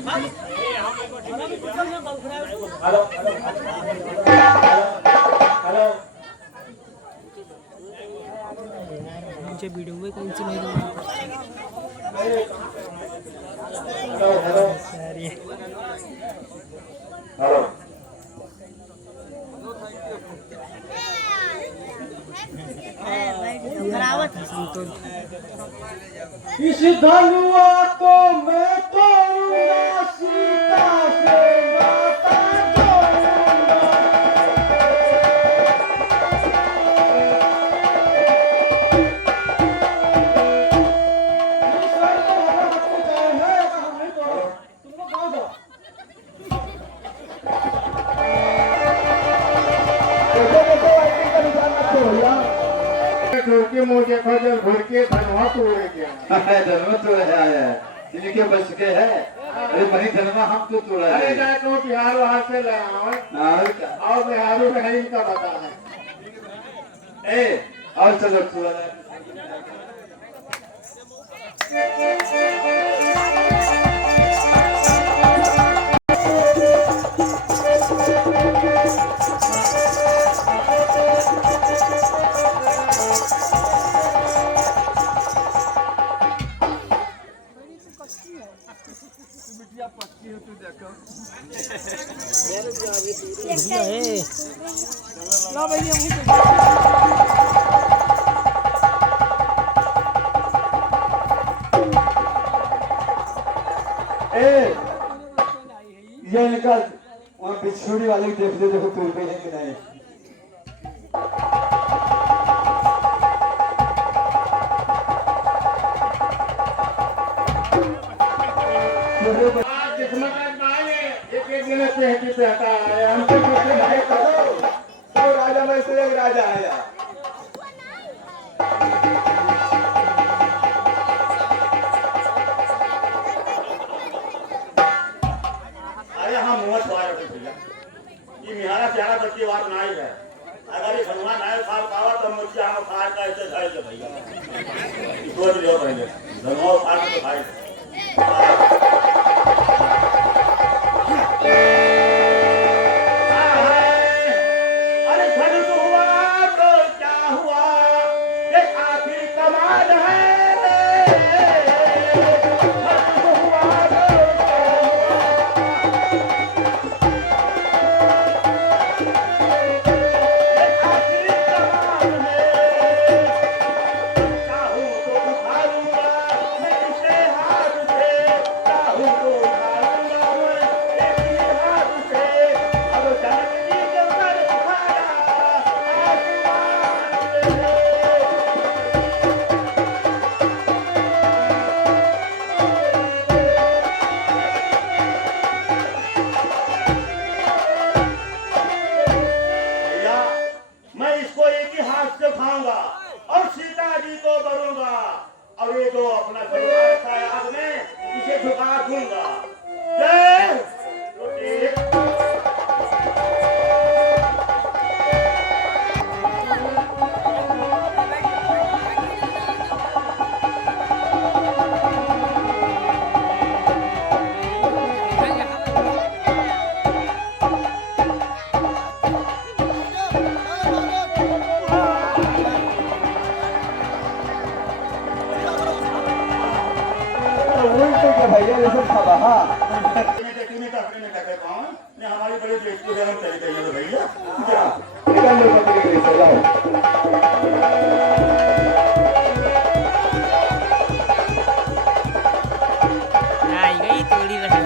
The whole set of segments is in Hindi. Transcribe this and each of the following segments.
हेलो हेलो नीचे वीडियो में कौन सी नहीं हेलो हेलो हेलो इस धनुआ को मैं तोड़ूंगा सीता से नाता जोड़ूंगा। इस साल तो हमारा सबको काम है, हम नहीं तोड़ो। तुमको कहाँ जा? देखो देखो लाइटिंग का निशान मत छोड़ो यार। के मुंह देखो जब घुर के धनवा तोड़ गया धनवा तोड़ा है आया है इनके बस के है। अरे बनी धनवा हम तो तोड़ा है। अरे जाए तो बिहार वहां से ले आओ और बिहारों में है इनका बता है ए और चलो तोड़ा है। ला भैया ये निकल वहाँ बिछोड़ी वाले को देख ले देखो तोड़ पे है कि नहीं। जिसमें एक एक दिन से हटी से हटा है हमको दूसरे भाई करो तो राजा में से एक राजा आया। अरे हम मुँह छुआए रखे भैया ये मिहारा प्यारा बच्ची बात नाई है अगर ये भगवान नाई खा पावा तो मुझसे हम खाए का ऐसे खाए थे भैया सोच लियो पहले धनवा खा के तो खाए अरे धनुष हुआ तो क्या हुआ ये आखिर कमाल है धनुष हुआ तो क्या मैं इसको एक ही हाथ से खाऊंगा और सीता जी को करूंगा और ये जो अपना परिवार का आग में इसे झुका दूंगा जय रोटी भैया ये सब खावा हाँ हमारी बड़ी बेइज्जती है हम चले गए तो भैया निकल लो पकड़ के जाओ। आई गई थोड़ी रही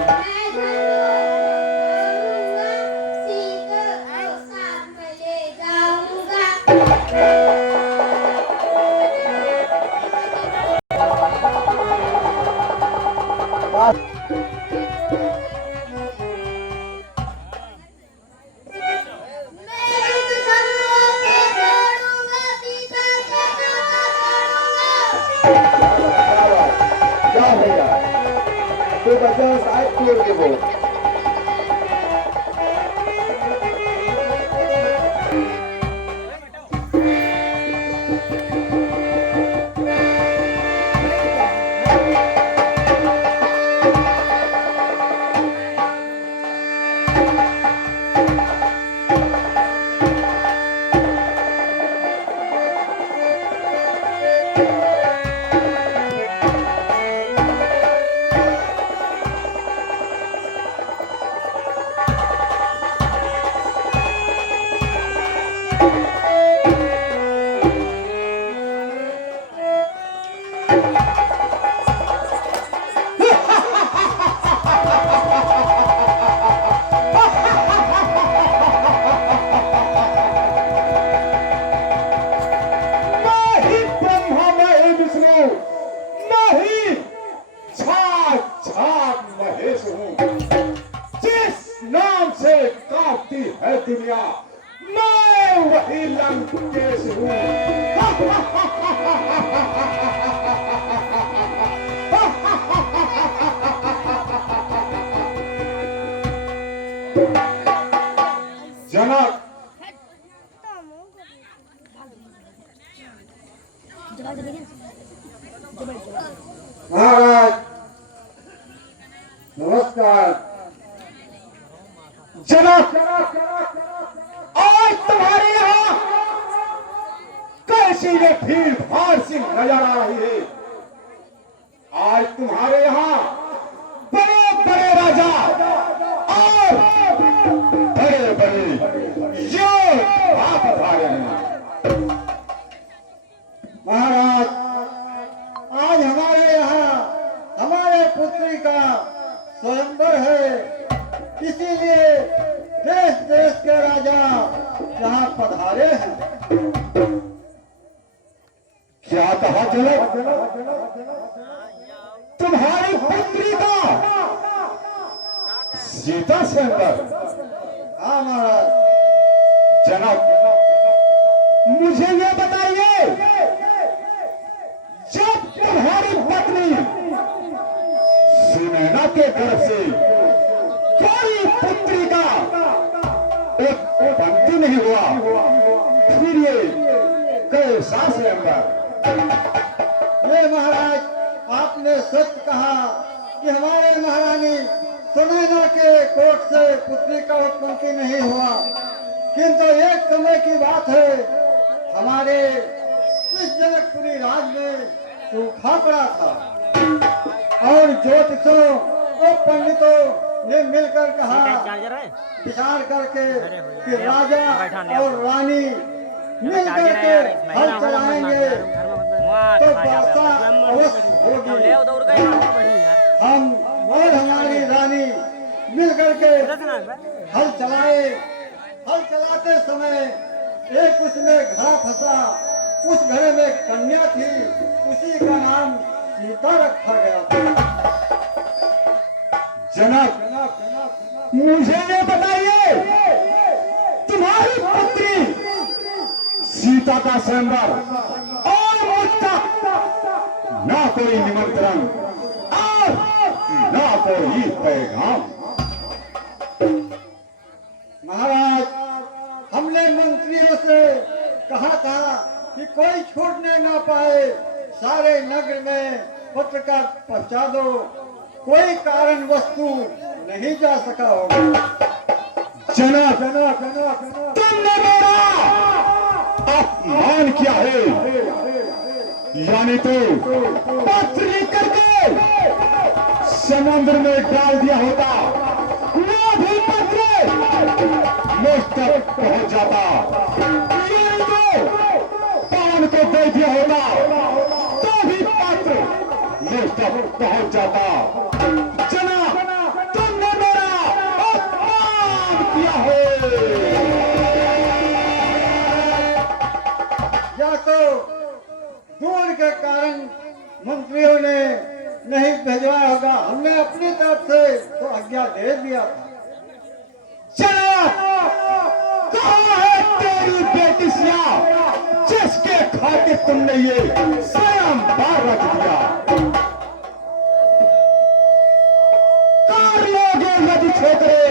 जाओ भैया तो बच्चा साइड तोड़ के बोल। हूँ। जिस नाम से कांपती है दुनिया, मैं वही लंकेश हूँ। जनक महाराज नमस्कार। जनक आज तुम्हारे यहाँ कैसी ये भीड़ भाड़ सी नजर आ रही है। आज तुम्हारे यहाँ बड़े बड़े राजा और बड़े बड़े योद्धा पधारे हैं। महाराज आज हमारे यहाँ हमारे पुत्री का स्वयंवर है, इसीलिए देश देश के राजा यहाँ पधारे हैं। क्या कहा जनक? तुम्हारी पुत्री का सीता स्वयंवर? हाँ महाराज। जनक मुझे ये बताइए, जब तुम्हारी पत्नी सुनैना के गर्भ से कोई पुत्री का एक पंक्ति नहीं हुआ, फिर ये कैसा स्वयंवर? ये महाराज आपने सच कहा कि हमारे महारानी सुनैना के कोख से पुत्री का उत्पत्ति नहीं हुआ, किंतु एक समय की बात है, हमारे इस जनकपुरी राज में सूखा पड़ा था और ज्योतिषों और पंडितों ने मिलकर कहा, विचार करके कि राजा और रानी मिलकर के हल चलाएंगे तो वर्षा अवश्य होगी। हम और हमारी रानी मिलकर के हल चलाए। हल चलाते समय एक उसमें घड़ा फंसा, उस घर में कन्या थी, उसी का नाम सीता रखा गया था। जनक मुझे ये बताइए, तुम्हारी पुत्री सीता का स्वयंवर और मुझका ना कोई निमंत्रण और ना कोई पैगाम। महाराज हमने मंत्रियों से कहा था कि कोई छूटने ना पाए, सारे नगर में पत्रकार पहुंचा दो, कोई कारण वस्तु नहीं जा सका होगा। जनक तुमने मेरा अपमान किया है, यानी तो पत्र लिख करके समुद्र में डाल दिया होता, वो भी पत्र मुझ तक पहुंच जाता, यानी तो पान को दे दिया होता तो भी पत्र मुझ तक पहुंच जाता। जनाब तुमने मेरा अपमान किया है। या तो दूर के कारण मंत्रियों ने नहीं भेजवाया होगा, हमने अपनी तरफ से तो आज्ञा दे दिया था। कहाँ है तेरी बेटी सिया, जिसके खातिर तुमने ये स्वयं बार रख दिया? कर लोगे यदि छोकरे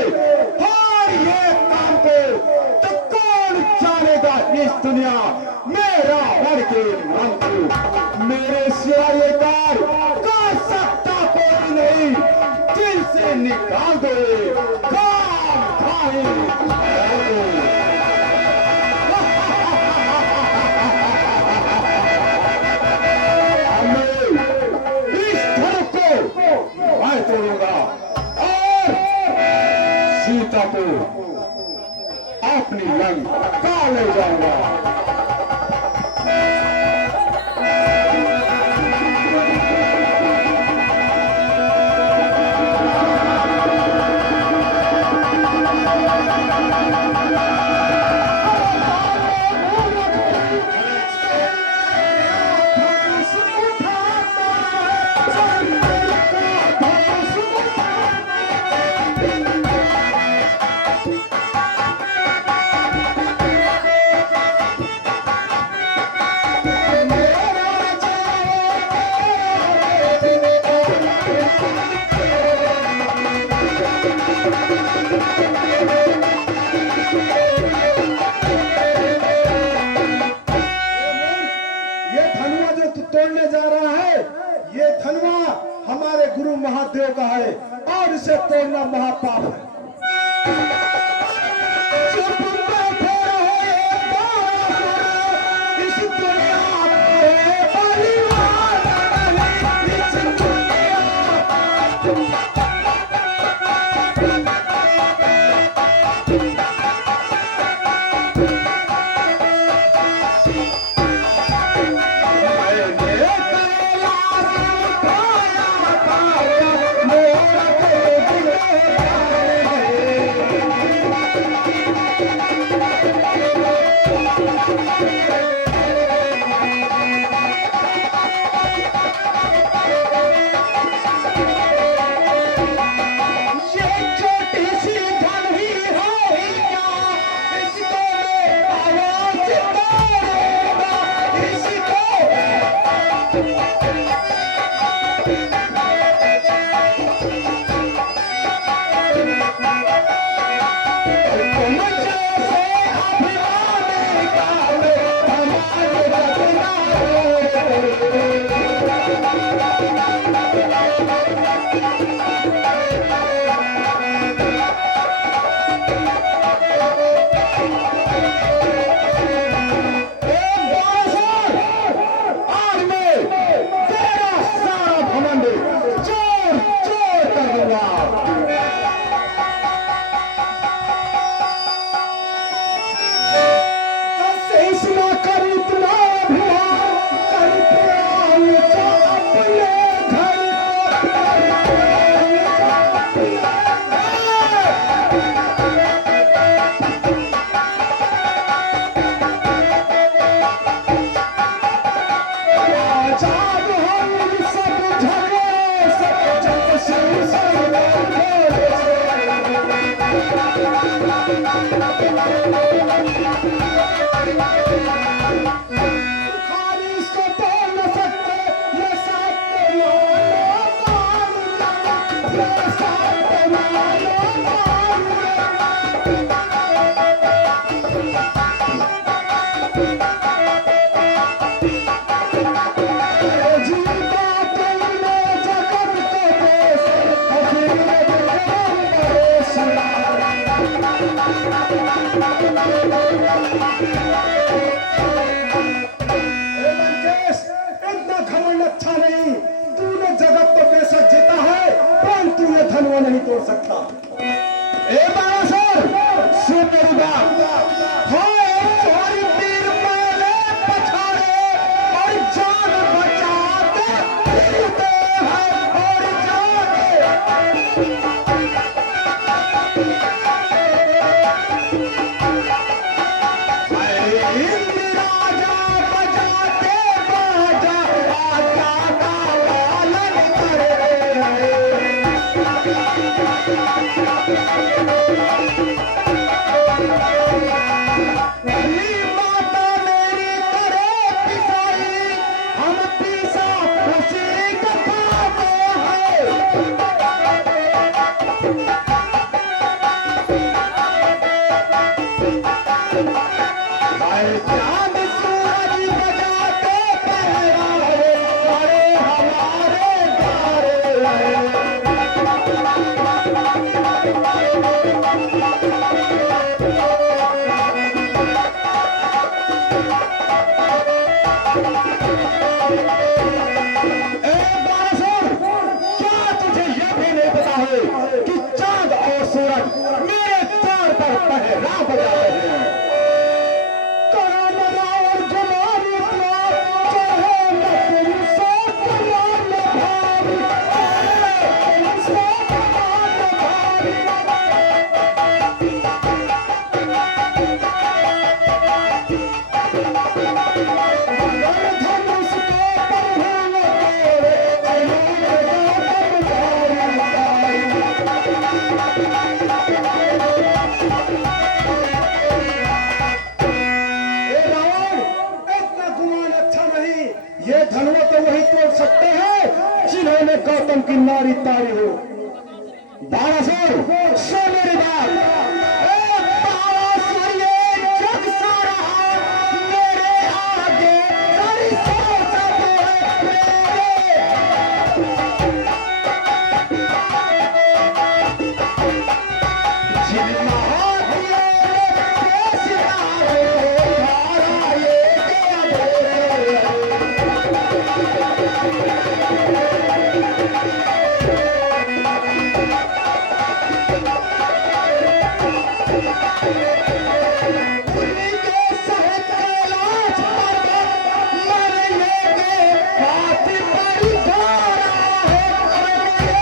और ये काम को, तो कौन जानेगा इस दुनिया मेरा हर के मन को? मेरे सिवा ये कार कर सकता कोई नहीं, दिल से निकाल दो काम खाए। मैं तोड़ूंगा और सीता को अपनी लंका ले जाऊंगा। है और इसे तोड़ना महापाप है। चुप बैठे रहो इस दुनिया में बलिवान नहीं, इस दुनिया नहीं तोड़ सकता। ए बालासुर सुन मेरी बात, तुम्हारी तीर मैंने पछाड़े और जान बचाते फिरते हैं और राजा बजाते बाजा आजा का पालन करे। माता मेरी करे पिसाई, हम पिसा खुशी का खाते हैं। चांद सूरज बजाते पहरावे, अरे हमारे गारे कि चांद और सूरज मेरे द्वार पर पहरा बजाते हैं। ये धनुआ तो वही तोड़ सकते हैं जिन्होंने गौतम की नारी तारी हो। बालासुर सुन मेरी बात, बालासुर ये जग सारा मेरे आगे सारी सोच है। उन्हीं के सहित कैलाश पर्वत मरने के हाथ पर धरा है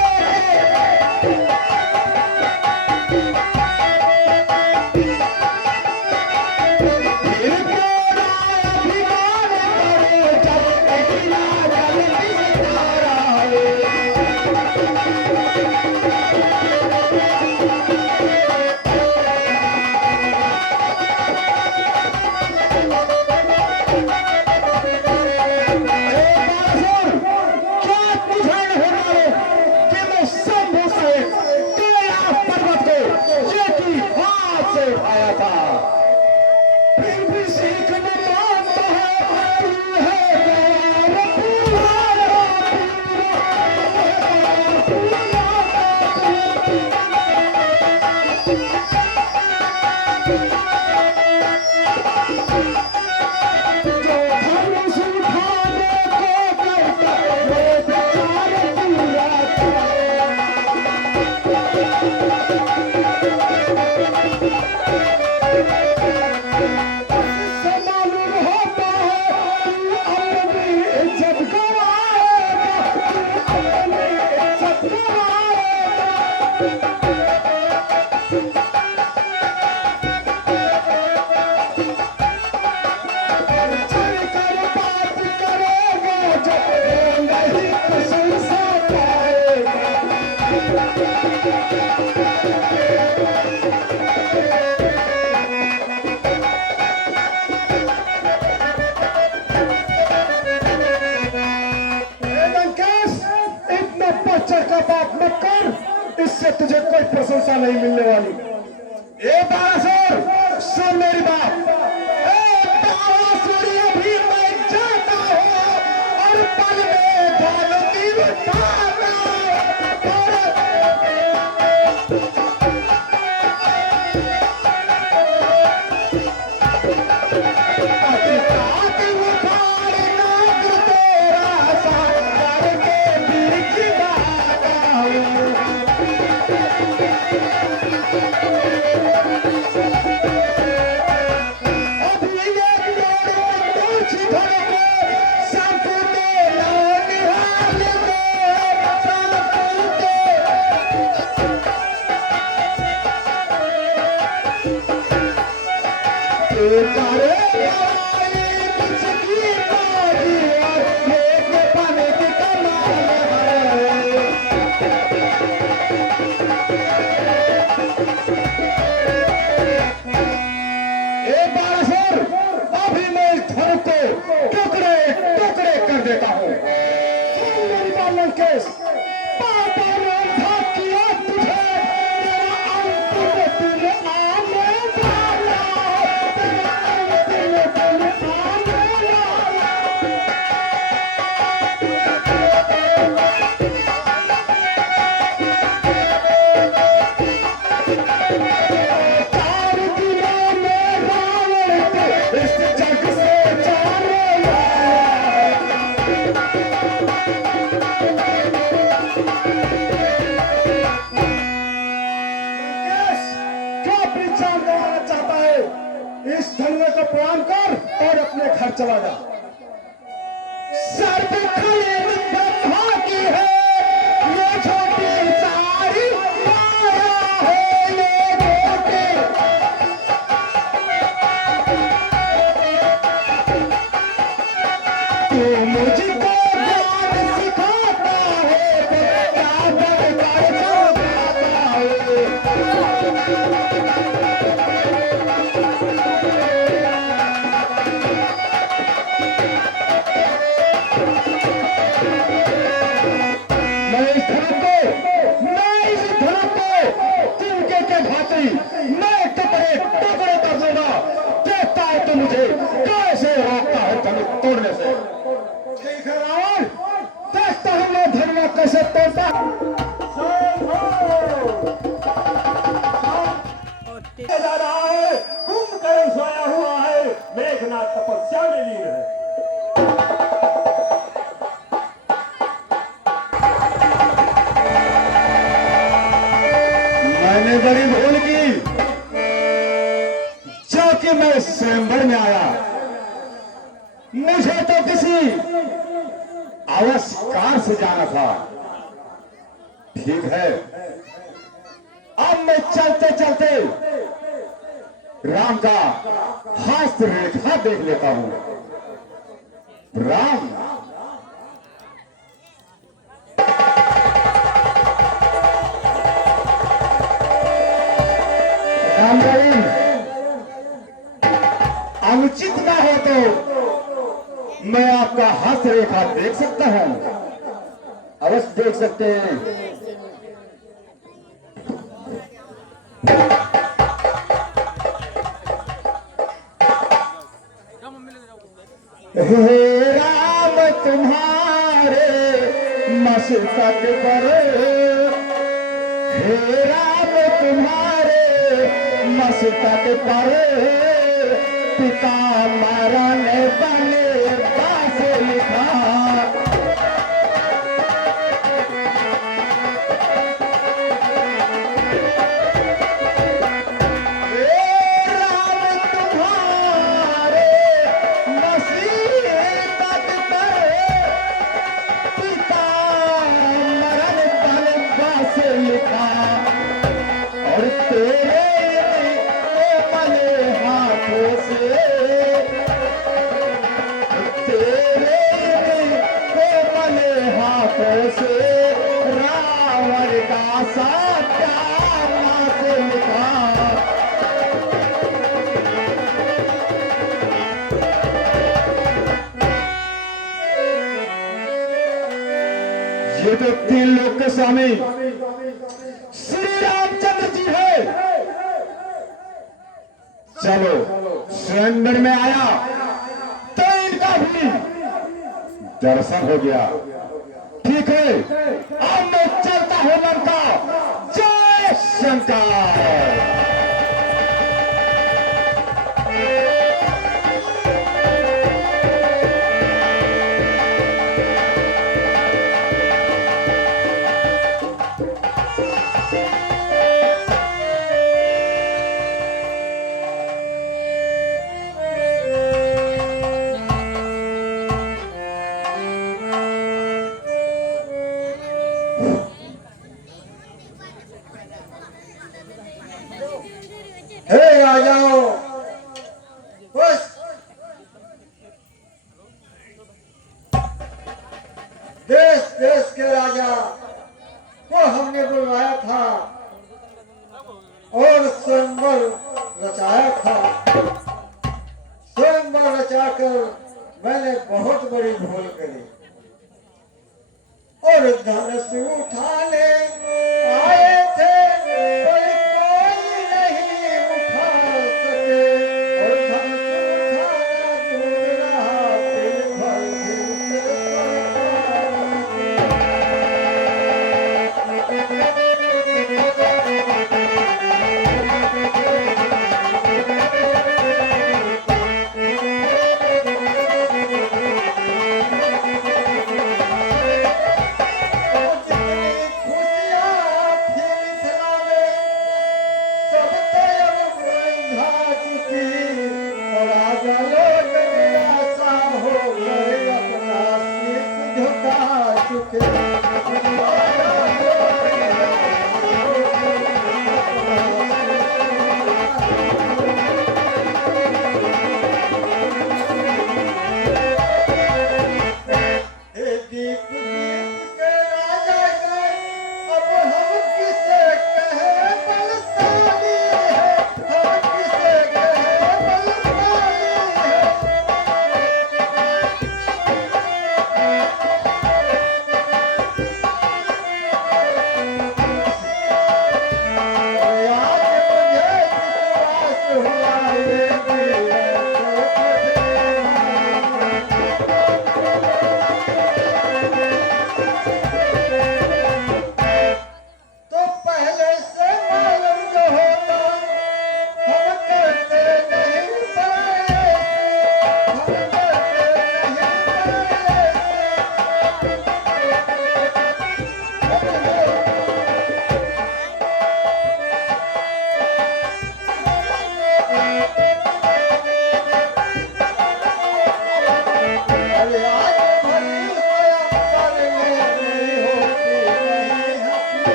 फिर कोड़ा अभिमान करे जब अहिला जल विस्तारा है इससे तुझे कोई प्रशंसा नहीं मिलने वाली। ए बारासुर सुन मेरी बात। ए बारासुर अभी मैं जाता हूँ और पल में भानुती उठाता प्रणाम कर और अपने घर चला जा। सर्व खलील ब्रह्मा की है ये छोटी सारी माया है ये छोटी। तू मुझको ज्ञान सिखाता है क्या कर सिखाता है। मुझे कैसे रोकता है धनुष तोड़ने से। ठीक है रावण, देखता हूं मैं धनुष कैसे तोड़ता। जा रहा है, कुंभकर्ण सोया हुआ है, मेघनाथ तपस्या में लीन है। मैंने बड़ी भूल की। कि मैं स्वयंवर में आया, मुझे तो किसी अवस्कार से जाना था। ठीक है, अब मैं चलते चलते राम का हस्त रेखा देख लेता हूं। राम राम भाई, अनुचित ना हो तो मैं आपका हस्त रेखा देख सकता हूं? अवश्य देख सकते हैं। हे राम तुम्हारे मस्तक पर, हे राम तुम्हारे मस्तक पर, पिता मरण बने बास लिखा। और तेरे कोमल हाथों से, तेरे कोमल हाथों से रावण का सत्यानाश लिखा। ये तो 3 लोक के स्वामी श्री रामचंद्र जी है। चलो, स्वयंवर में आया तो इनका भी दर्शन हो गया। ठीक है, अब मैं चलता हूं लंका। जय शंकर। हे राजाओं, बस देश देश के राजा को हमने बुलवाया था और स्वयंवर रचाया था। स्वयंवर रचाकर मैंने बहुत बड़ी भूल करी और धनुष उठाने आए थे, पर कोई नहीं उठा सके। और धनुष उठाना दूर रहा, फिर भर भी खुशियाँ थी मिथिला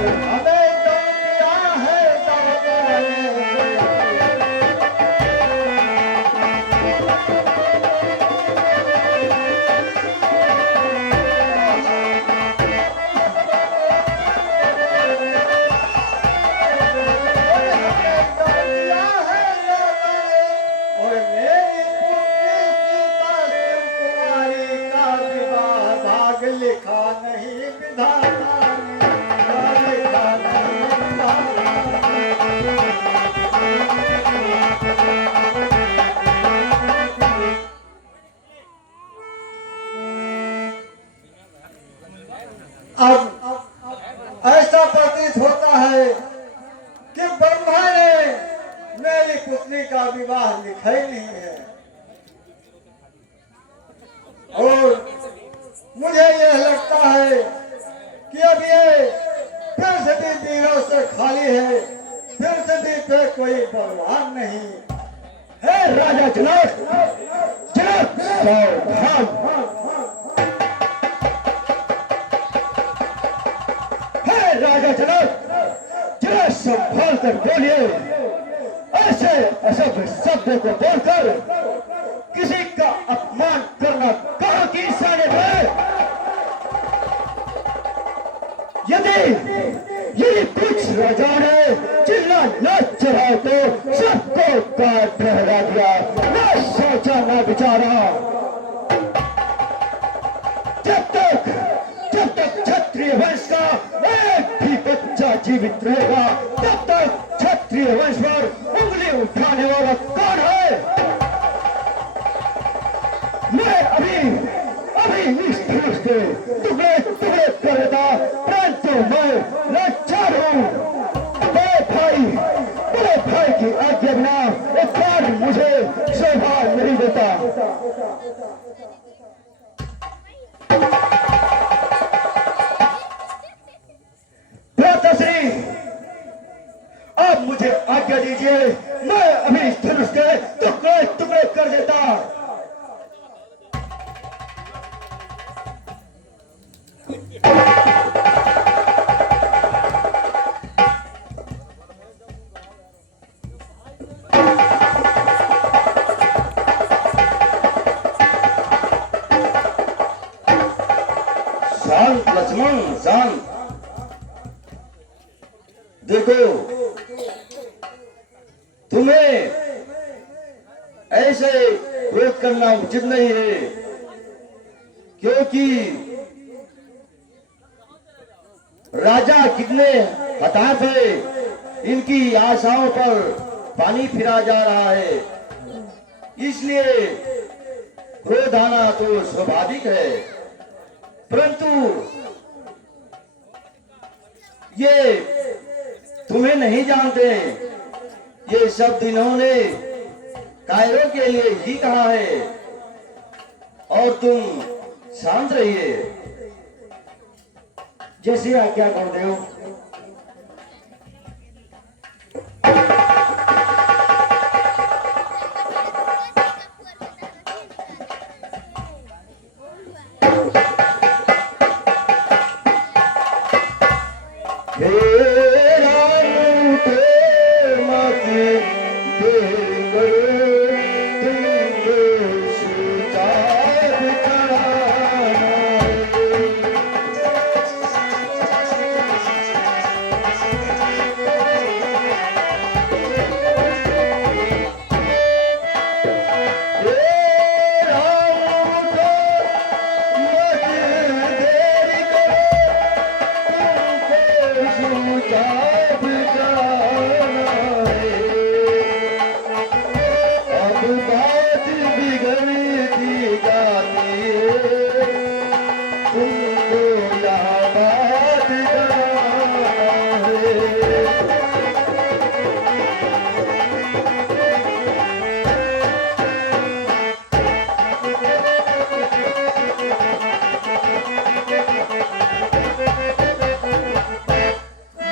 हमें दम दिया है दातार ने। और मेरी पुत्री सीता शिव कुमारी का विवाह भाग लिखा नहीं विधाता ने, भाग लिखा नहीं विधाता ने। अब ऐसा प्रतीत होता है कि ब्रह्मा ने मेरी पुत्री का विवाह लिखा ही नहीं है, और मुझे यह लगता है कि अब ये फिर सदी वीरों से खाली है, फिर सदी पे कोई बलवान नहीं है। राजा जनक, जनक सावधान, है राजा जनक, जरा संभाल कर बोलिए। ऐसे असभ्य शब्द को बोलकर किसी का अपमान करना कहाँ की शान है। यदि कुछ राजाओं ने चिल्ला न चढ़ाओ तो सबको काट ठहरा दिया, न सोचा न विचारा। जब तक क्षत्रिय वंश का एक भी बच्चा जीवित रहेगा, तब तक क्षत्रिय वंश पर उंगली उठाने वाला कौन है? मैं अभी इस धनुष के टुकड़े टुकड़े कर देता, परंतु मैं लाचार हूँ। बड़े भाई की आज्ञा बिना एक बार मुझे शोभा नहीं देता। आप मुझे आज्ञा दीजिए, मैं अभी इस धनुष के टुकड़े टुकड़े कर देता। शांत लक्ष्मण, शांत। देखो, तुम्हें ऐसे क्रोध करना उचित नहीं है, क्योंकि राजा कितने हताश है, इनकी आशाओं पर पानी फिरा जा रहा है, इसलिए क्रोध आना तो स्वाभाविक है। परंतु ये तुम्हें नहीं जानते, ये शब्द इन्होंने कायरों के लिए ही कहा है, और तुम शांत रहिए। जैसे आज्ञा गुरुदेव।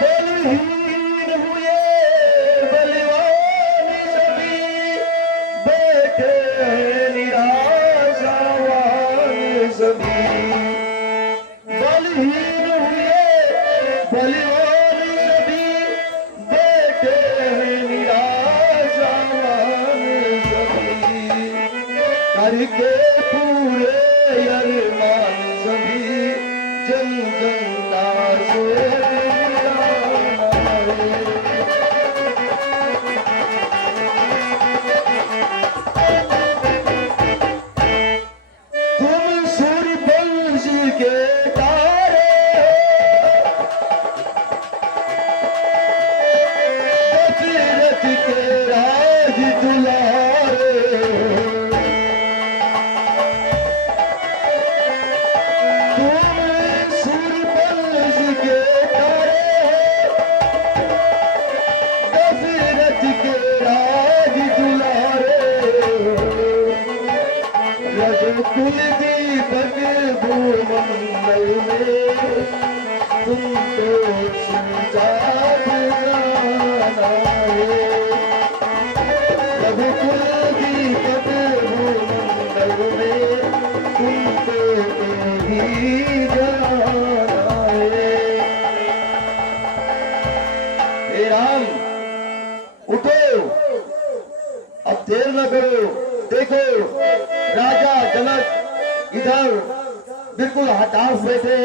बोली के राज दुलारे तुम सूरज के तारे दशरथ के राज दुलारे रघुकुल दीपक भूमंडल में तुमको जाना है रघुकुल दीपक भूमंडल में तुमको ही जाना है। हे राम उठो, अब देर न करो। देखो राजा जनक इधर बिल्कुल हताश बैठे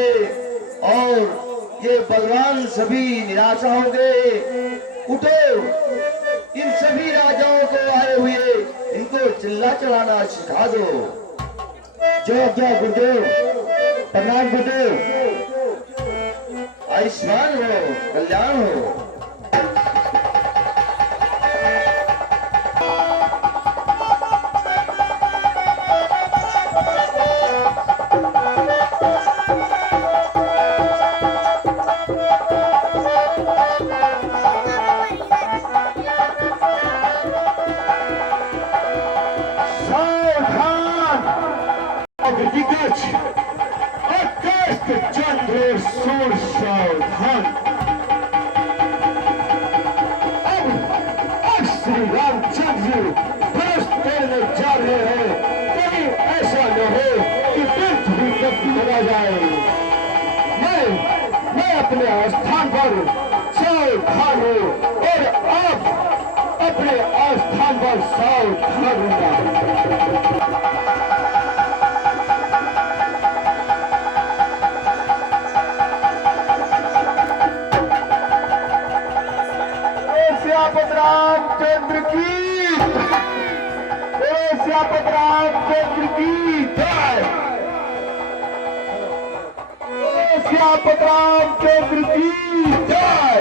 और ये बलवान सभी निराशा हो गए। उठो, इन सभी राजाओं को आए हुए इनको चिल्ला चलाना सिखा दो। जो क्या गुरुदेव, प्रणाम गुरुदेव, आयुष्मान हो, कल्याण हो। चंद्र सूर सावधान। अब श्री रामचंद्र धनुष तोड़ने जा रहे हैं। कहीं ऐसा न हो कि तीर्थ भी कभी चला जाए। मैं अपने स्थान पर सावधान हूँ और आप अपने स्थान पर सावधान होगा। रामचंद्र की, श्यापत रामचंद्र की जय। श्यापत रामचंद्र की जय।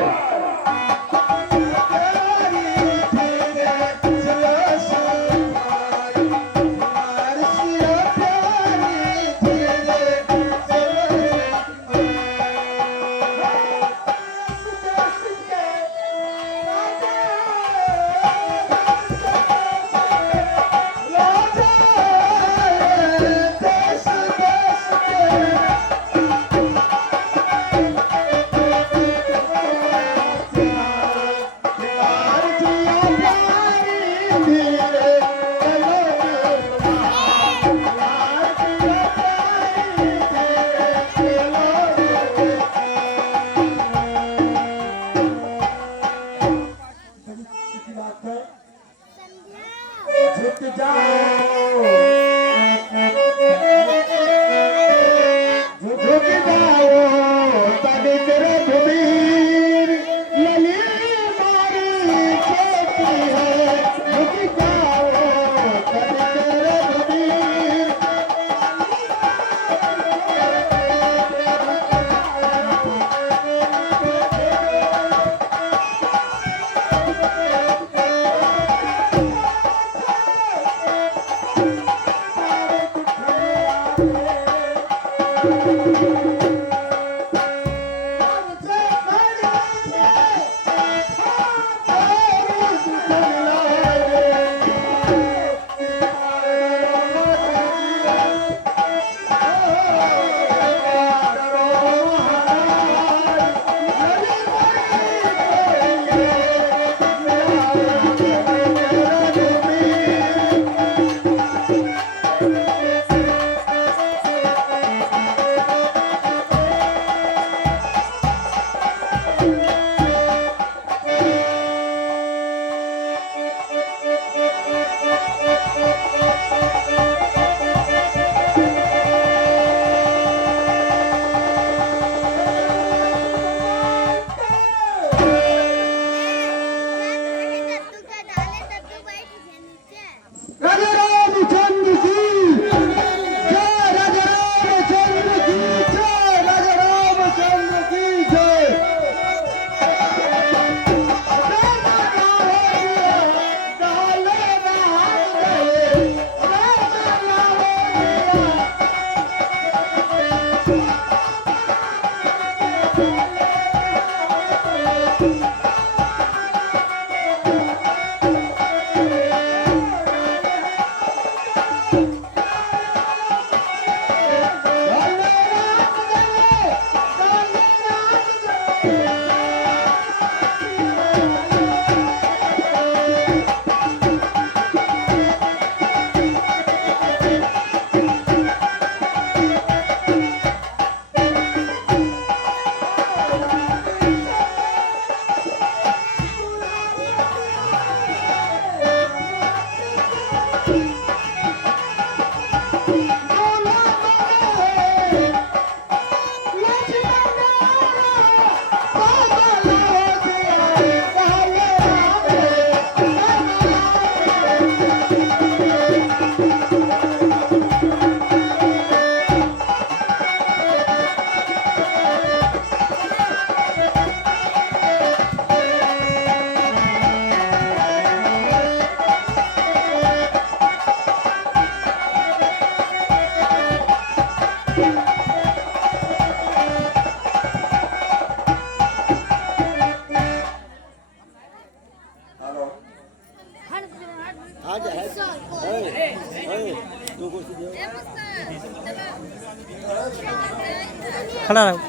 खड़ा रहो।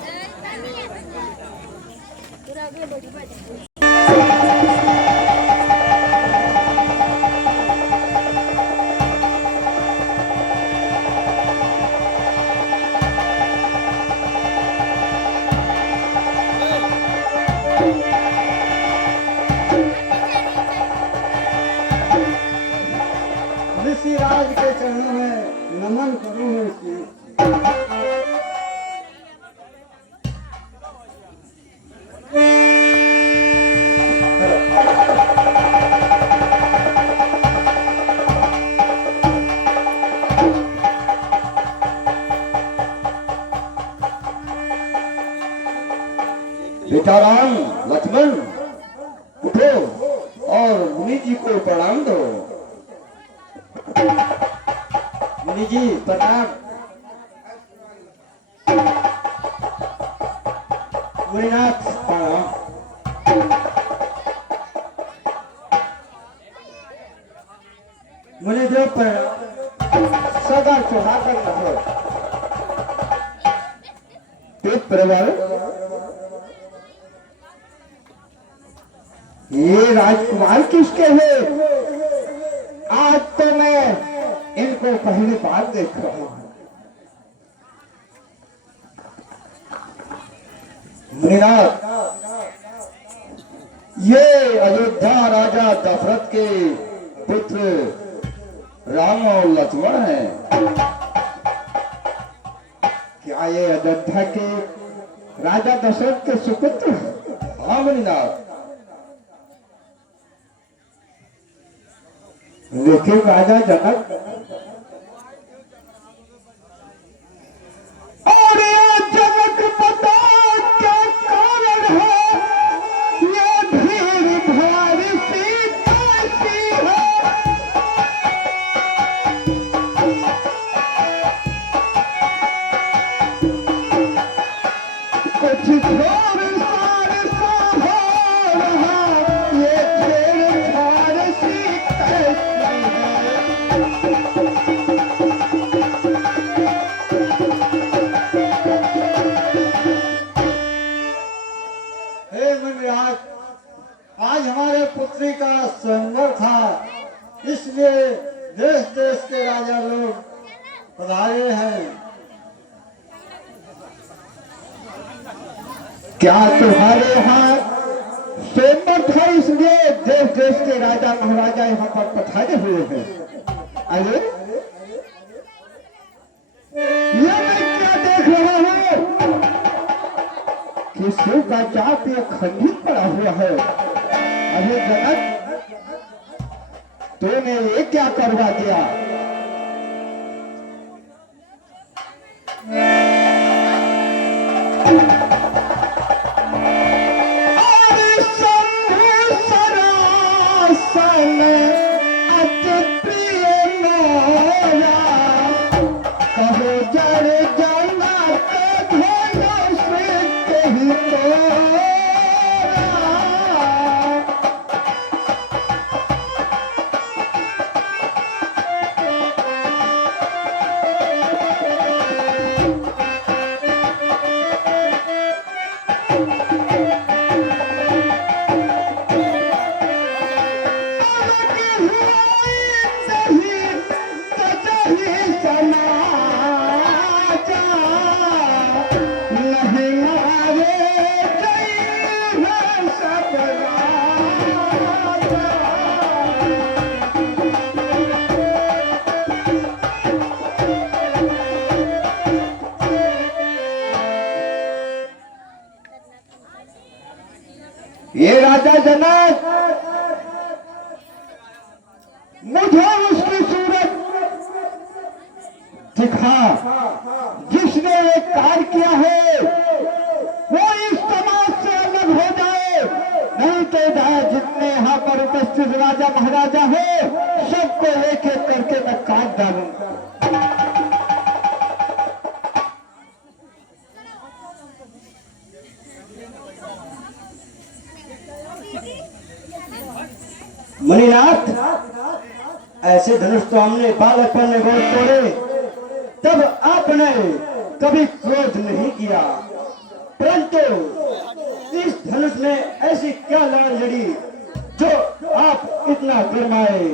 ऋषिराज के चरणों में नमन करूं मैं इसकी। बेटा राम लक्ष्मण उठो और मुनि जी को प्रणाम दो। मुनि जी प्रणाम। मुनिनाथ प्रणाम। मुनिदेव प्रणाम। सदा सुहागन रहो। पेट परिवार ये राजकुमार किसके हैं? आज तो मैं इनको पहली बार देख रहा हूं। मुनिनाथ, ये अयोध्या राजा दशरथ के पुत्र राम और लक्ष्मण हैं। क्या ये अयोध्या के राजा दशरथ के सुपुत्र हैं? हाँ मुनिनाथ। लेकिन राजा जनक और ये जनक पता क्या कारण है? ये भीड़ भारी सी कैसी है? कुछ घोर सार सा हो रहा, ये छेड़ छाड़ सी कैसी आज हमारे पुत्री का स्वयंवर था, इसलिए देश देश के राजा लोग पधारे हैं। क्या तुम्हारे यहाँ स्वयंवर था इसलिए देश देश के राजा महाराजा यहाँ पर पधारे हुए हैं? अरे ये मैं क्या देख रहा हूँ कि शिव का जाप ये खंडित पड़ा हुआ है। अरे जनक, तूने ये क्या करवा दिया? अरे शंभु सरासन अति प्रिय मोरा, कहो जड़ जाना तो धनुष कही तोरा। ये राजा जनक, मुझे उसकी सूरत दिखा जिसने ये कार्य किया है, वो इस समाज से अलग हो जाए, नहीं तो जितने यहाँ पर उपस्थित राजा महाराजा है सबको एक एक करके मैं काट डालूंगा। मणिनाथ, ऐसे धनुष तो हमने बालकपन में बहुत तोड़े, तब आपने कभी क्रोध नहीं किया, परंतु इस धनुष में ऐसी क्या लड़ाई लड़ी जो आप इतना गरमाए?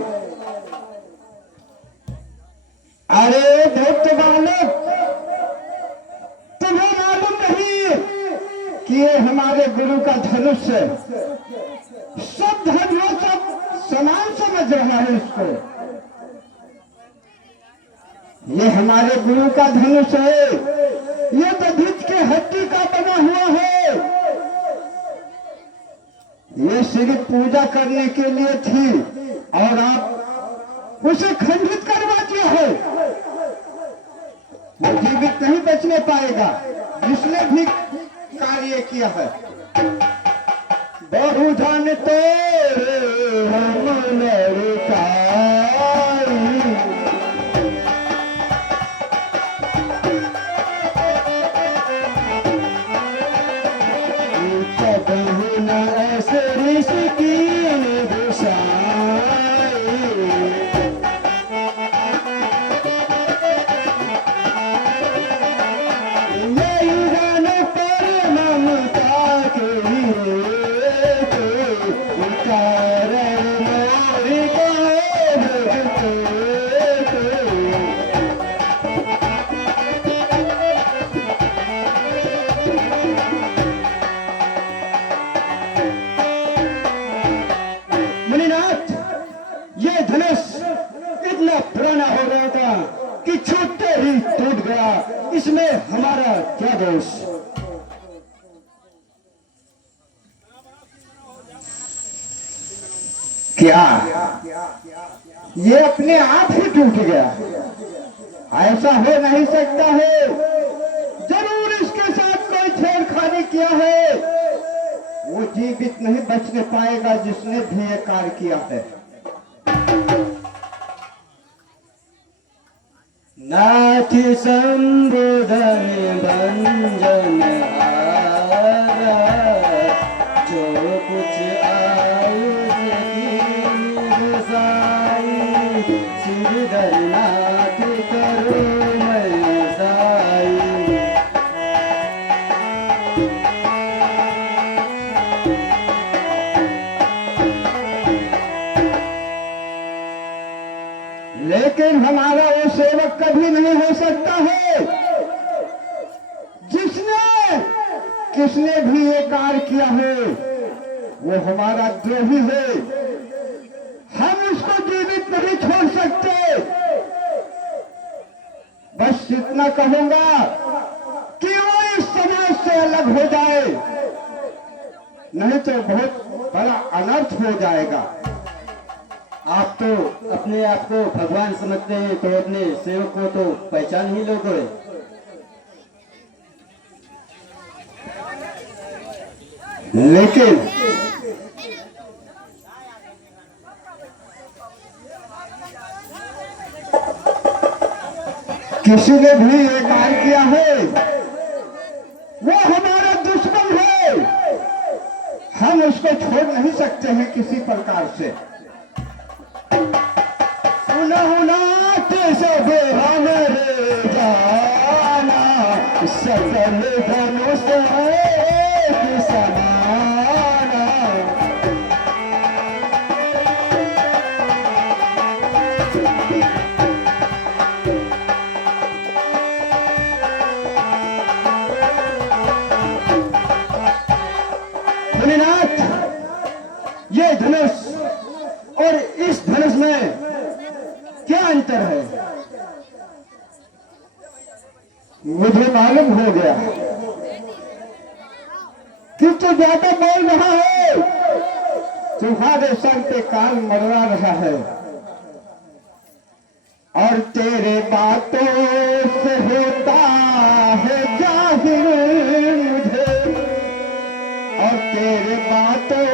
अरे दैत्य बालक, तुम्हें मालूम नहीं कि ये हमारे गुरु का धनुष है? सब धनुष सब समान समझ रहा है इसको। ये हमारे गुरु का धनुष है, ये तो धित के हड्डी का बना हुआ है। ये सिर्फ पूजा करने के लिए थी और आप उसे खंडित करवा दिया है। वो जीवित नहीं बचने पाएगा जिसने भी कार्य किया है। बहुधन तेरे हम लड़काई, कबहू न ऐसे ऋषि की निशाई। यही जाने पर ममता के लिए कारण मोरी गाए भगते। मुनिनाथ, ये धनुष इतना पुराना हो गया था कि छूटते ही टूट गया, इसमें हमारा क्या दोष? क्या ये अपने आप ही टूट गया? ऐसा हो नहीं सकता है, जरूर इसके साथ कोई छेड़खानी किया है। वो जीवित नहीं बचने पाएगा जिसने भी ये कार्य किया है। नाथ संबोधन भंजन हारा, जो कुछ आयु गोसाई, श्रीधर नाथ करो मैं साई। लेकिन हमारा वो सेवक कभी नहीं हो सकता है जिसने किसने भी ये कार्य किया है। वो हमारा द्रोही है, हम उसको जीवित नहीं छोड़ सकते। बस इतना कहूंगा कि वो इस समाज से अलग हो जाए, नहीं तो बहुत बड़ा अनर्थ हो जाएगा। आप तो अपने आप को भगवान समझते हैं, तो अपने सेवक को तो पहचान ही लोगे। लेकिन किसी ने भी ये कार्य किया है, वो हमारा दुश्मन है। हम उसको छोड़ नहीं सकते हैं किसी प्रकार से। सब हमरे जाना, सकल धनुष एक समाना। मुनिनाथ, ये धनुष और इस धनुष में क्या अंतर है? मुझे मालूम हो गया कि तू ज्यादा बोल रहा है, तुम्हारे सर पे कान मरवा रहा है, और तेरे बातों से होता है जाहिर मुझे, और तेरे बातों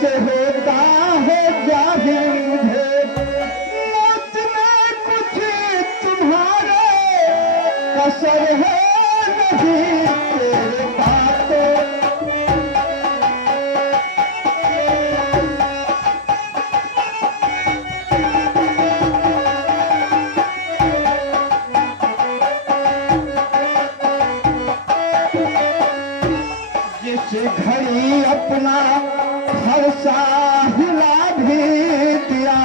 से होता है जाहिर मुझे। मौत में कुछ तुम्हारे कसर है नहीं, तेरे बातों अपना फरसा हिला भी दिया,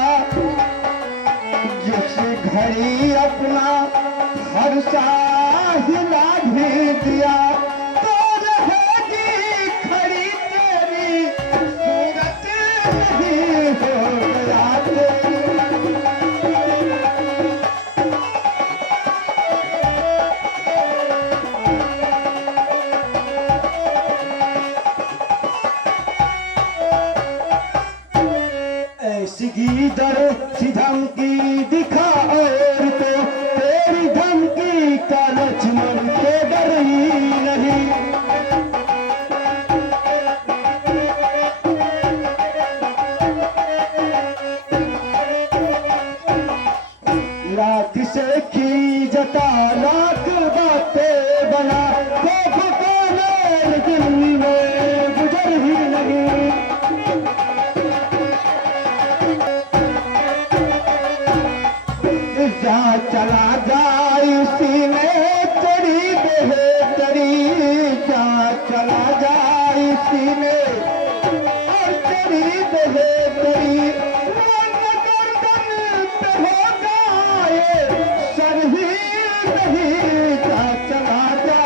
जिस घड़ी अपना फरसा हिला भी दिया, तो रहेगी खड़ी तेरी सूरत नहीं हो गया तेरी। ऐसी गीदर सी धमकी दिखा और तो तेरी धमकी का लक्ष्मण के डर ही नहीं। लाख से की जता लाख बातें बना, खौफ को मेरे दिल में गुजर ही नहीं। जहाँ चला जाए उसी में तेरी बेहतरी, जहाँ चला जाए उसी में और तेरी बेहतरी। गर्दन पे होगा ये सर ही नहीं, जहाँ चला जा।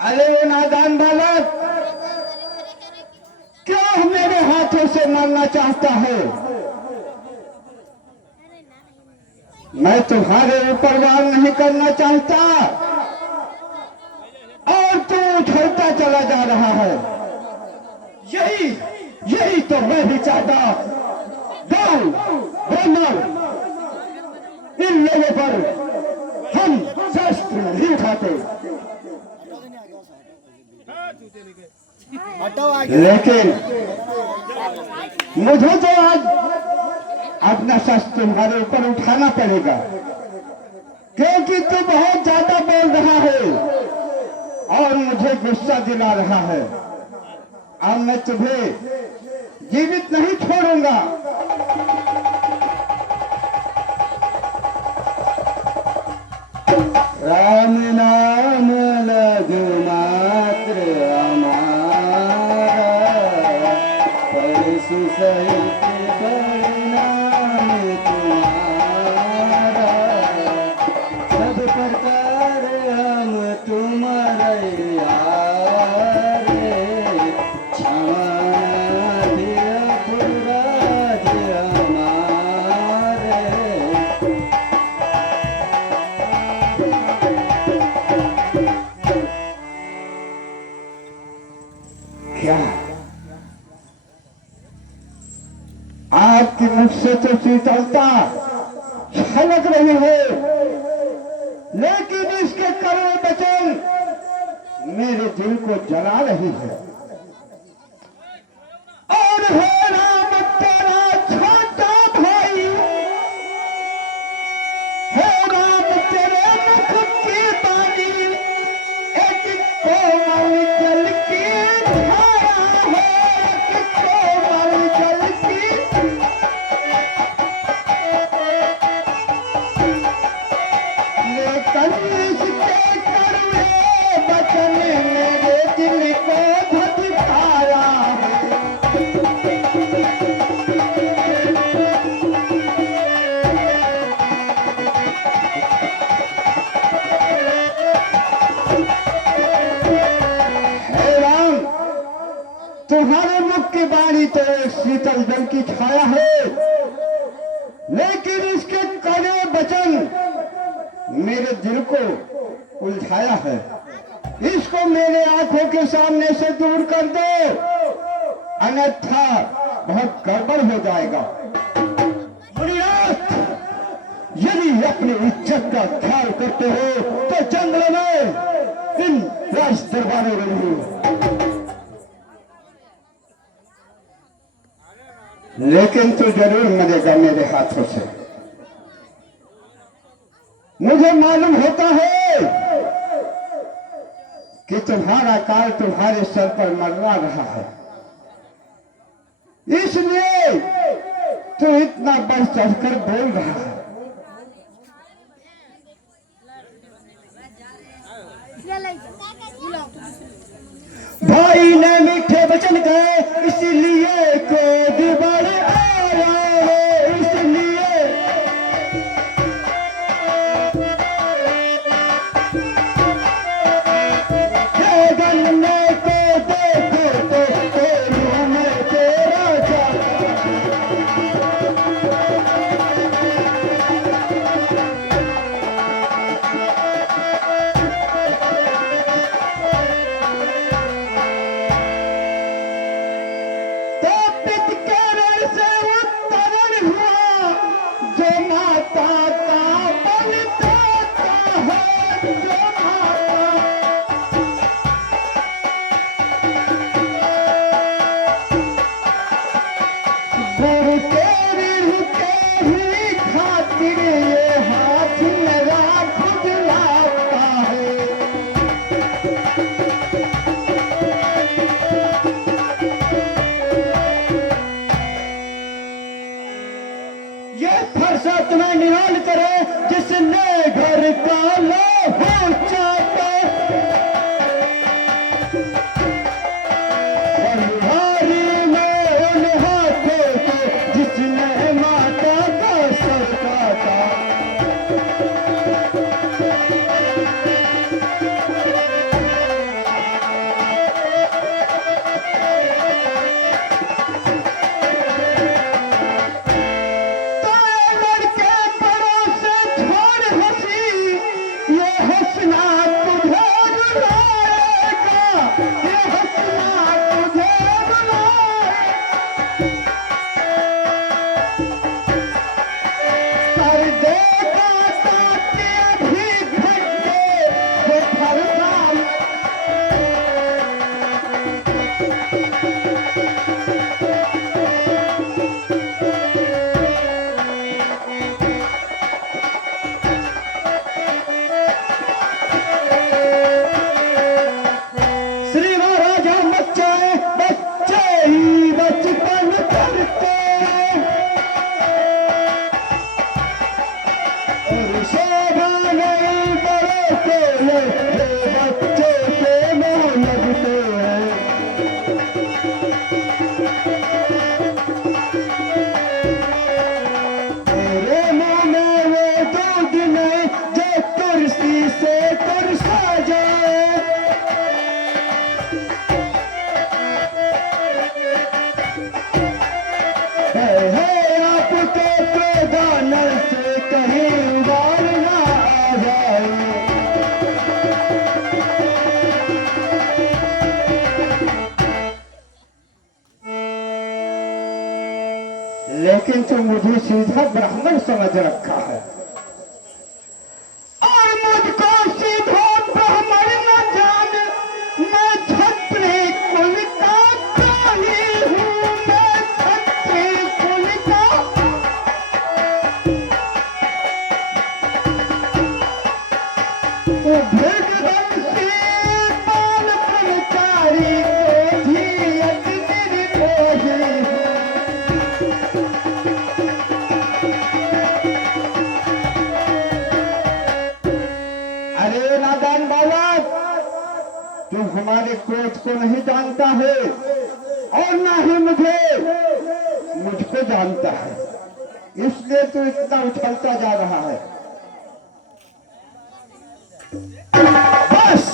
अरे वो नादान बालक, क्यों मेरे हाथों से मरना चाहता है? मैं तुम्हारे ऊपर वार नहीं करना चाहता और तू उछलता चला जा रहा है। यही यही तो मैं भी चाहता। गाँव ब्राह्मण इन लोगों पर हम शस्त्र नहीं उठाते, लेकिन मुझे तो आज अपना शस्त्र तुम्हारे ऊपर उठाना पड़ेगा, क्योंकि तू बहुत ज्यादा बोल रहा है और मुझे गुस्सा दिला रहा है। अब मैं तुम्हें जीवित नहीं छोड़ूंगा। राम नाम लघु मात्र हमारा, परशु सहित परिणाम तुम्हारा। सब प्रकार हम तुम्हारे यारे, क्षमा दिया पुराज हमारे। क्या आपके मुख से तो शीतलता छलक रही है, लेकिन इसके कड़वे वचन मेरे दिल को जला रही है। और है राम तेरा छोटा भाई, है राम तेरे मुख की बानी, एक कोमल जल की धारा है, एक कोमल जल की। लेकिन इसके कड़वे वचन मेरे दिल को धधकाया है। हे राम, तुम्हारे मुख की बाणी तो एक शीतल जल की छाया है, लेकिन इसके कड़वे वचन मेरे दिल को उलझाया है। इसको मेरे आंखों के सामने से दूर कर दो, अन्यथा बहुत गड़बड़ हो जाएगा। मुनिनाथ, यदि अपनी इज्जत का ख्याल करते हो तो जंगल में इन राज दरबारों में नहीं, लेकिन तू जरूर मरेगा मेरे हाथों से। मुझे मालूम होता है कि तुम्हारा काल तुम्हारे सर पर मंडरा रहा है, इसलिए तू इतना बढ़ चढ़कर बोल रहा है। माता का बल देता है जो माता। गुरु तेरी रुके ही खातिर ये हाथ मेरा खुजलाता है। ये फरसा तुम्हें निहाल करे जिसने घर का लोहा चापा। बलिहारी में उन हाथों के जिसने माता का सर काटा। लड़के बड़ों से छोड़ हंसी, ये हंसना तुझे रुलाएगा, ये हंसना तुझे रुलाएगा। कर देगा ताकि भी घंटे वो फरसा। श्री महाराजा बच्चे बच्चे ही बचपन करते और शोभा नहीं बड़ों के लिए बच्चे के मुंह लगते हैं। मेरे मुंह में वो दूध नहीं जो कुर्सी से कुर्सा जाए। है आपके पैदानर से कहीं उबार ना आ जाए। लेकिन तुम मुझे सीधा ब्राह्मण समझ रखा है और मुझको सीधा ब्राह्मण न जान। मैं क्षत्रिय कुल का प्राणी हूँ, मैं क्षत्रिय कुल का। वो भृगवंशी बाल फलकारी को भी निर्मोही हूँ। अरे नादान बालक, तू हमारे क्रोध को नहीं जानता है और ना ही मुझको जानता है, इसलिए तू इतना उछलता जा रहा है। बस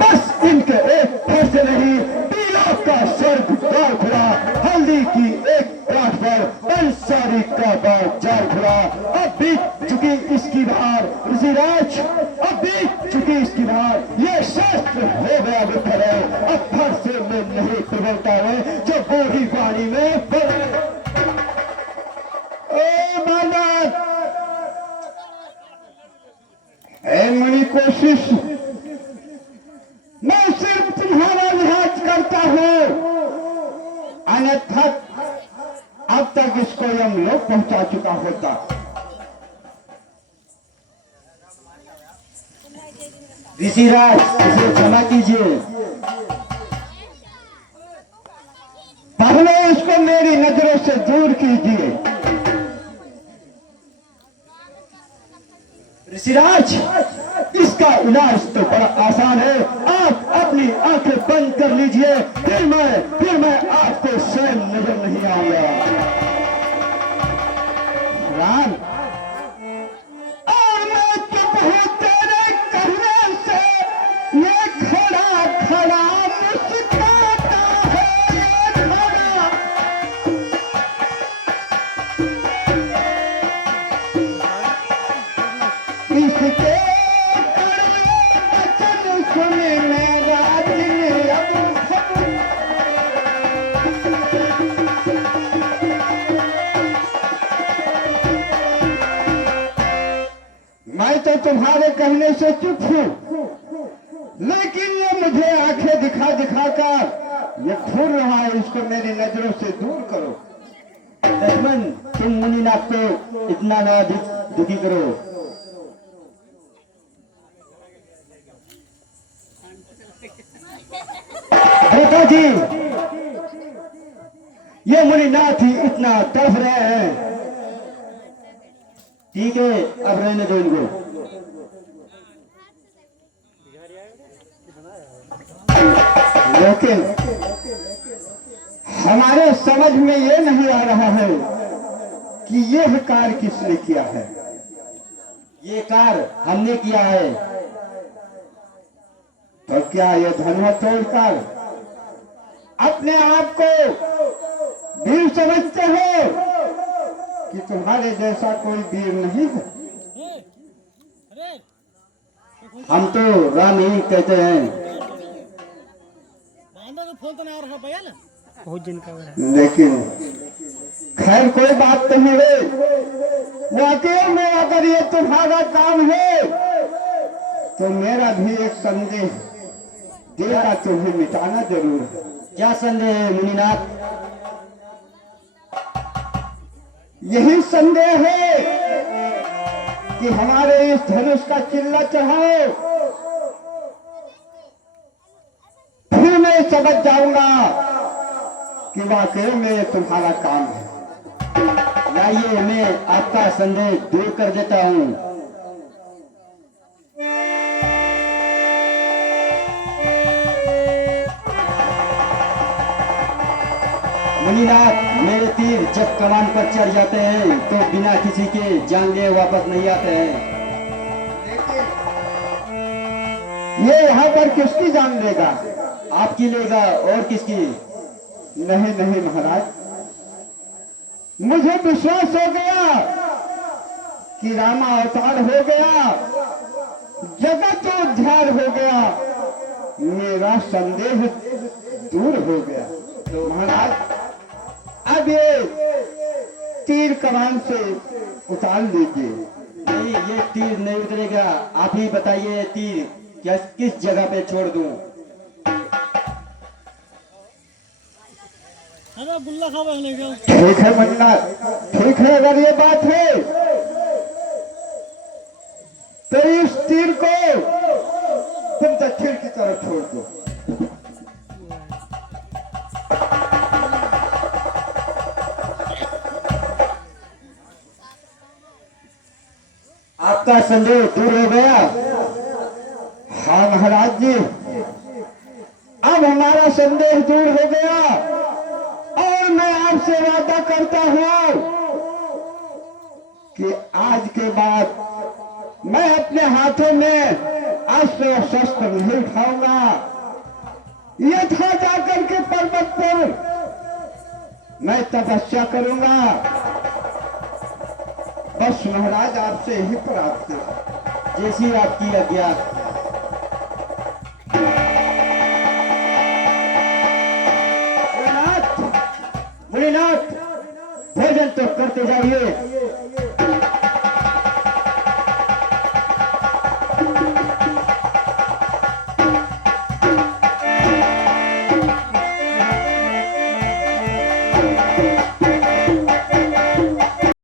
बस इनके एक फैसले नहीं, पीला का स्वर्ग द्वार खुला, हल्दी की एक गांठ पर पंसारी का बाजार खुला। अब बीत चुकी इसकी बार ऋषिराज, अब बीत चुकी इसकी बार, ये शास्त्र हो गया विफल है। अब फर से में नहीं प्रबलता है जो बूढ़ी वाणी में पड़े। ओ बालक, ऐ मणि कोशिश, मैं सिर्फ तुम्हारा लिहाज करता हूँ, अन्यथा अब तक इसको यमलोक पहुंचा चुका होता। ऋषिराज, इसे क्षमा कीजिए, पहले इसको मेरी नजरों से दूर कीजिए। ऋषिराज, इसका इलाज तो बड़ा आसान है, आप अपनी आंखें बंद कर लीजिए, फिर मैं आपको स्वयं नजर नहीं आऊंगा। राम, और मैं चुप हूं तेरे कहने से, ये खड़ा खड़ा मुस्कुराता है, ये खड़ा। इसके वचन सुन मेरा दिल अब मैं तो तुम्हारे कहने से चुप हूँ, लेकिन ये मुझे आंखें दिखा दिखा कर ये घूर रहा है, इसको मेरी नजरों से दूर करो। लक्ष्मण, तुम मुनिनाथ को इतना ना दुखी करो। भ्राता जी, ये मुनिनाथ ही इतना तड़फ रहे हैं। ठीक है, अब रहने दो इनको। लेकिन हमारे समझ में ये नहीं आ रहा है कि यह कार्य किसने किया है। ये कार्य हमने किया है। तो क्या ये धनुष तोड़कर अपने आप को वीर समझते हो कि तुम्हारे जैसा कोई वीर नहीं है? हम तो राम ही कहते हैं। बहुत जन का है। लेकिन खैर कोई बात नहीं है। वाकई में अगर ये तुम्हारा काम है तो मेरा भी एक संदेह दिल का तुम्हें मिटाना जरूर है। क्या संदेह है मुनिनाथ? यही संदेह है कि हमारे इस धनुष का चिल्ला चढ़ाओ, फिर मैं समझ जाऊंगा कि वाकई में ये तुम्हारा काम है। लाइए, मैं आपका संदेह दूर कर देता हूँ। मुनिनाथ, मेरे तीर जब कमान पर चढ़ जाते हैं तो बिना किसी के जान लिए वापस नहीं आते हैं। ये यहाँ पर किसकी जान लेगा? आपकी लेगा और किसकी? नहीं नहीं महाराज, मुझे विश्वास हो गया कि रामा अवतार हो गया, जगत उद्धार हो गया, मेरा संदेह दूर हो गया। तो महाराज, अब ये तीर कमान से उतार लीजिए। नहीं, ये तीर नहीं उतरेगा। आप ही बताइए, ये तीर किस जगह पे छोड़ दूं? ठीक है मन्ना, ठीक है। अगर ये बात है तो इस तीर को तुम दक्षिण की तरफ छोड़ दो। आपका संदेह दूर हो गया? हाँ महाराज जी, अब हमारा संदेह दूर हो गया और मैं आपसे वादा करता हूं कि आज के बाद मैं अपने हाथों में अस्त्र और शस्त्र नहीं उठाऊंगा। यथा जाकर के पर्वत पर मैं तपस्या करूंगा। बस महाराज, आपसे ही प्राप्त है। जैसी आपकी आज्ञा। मुनिनाथ, भोजन तो करते जाइए।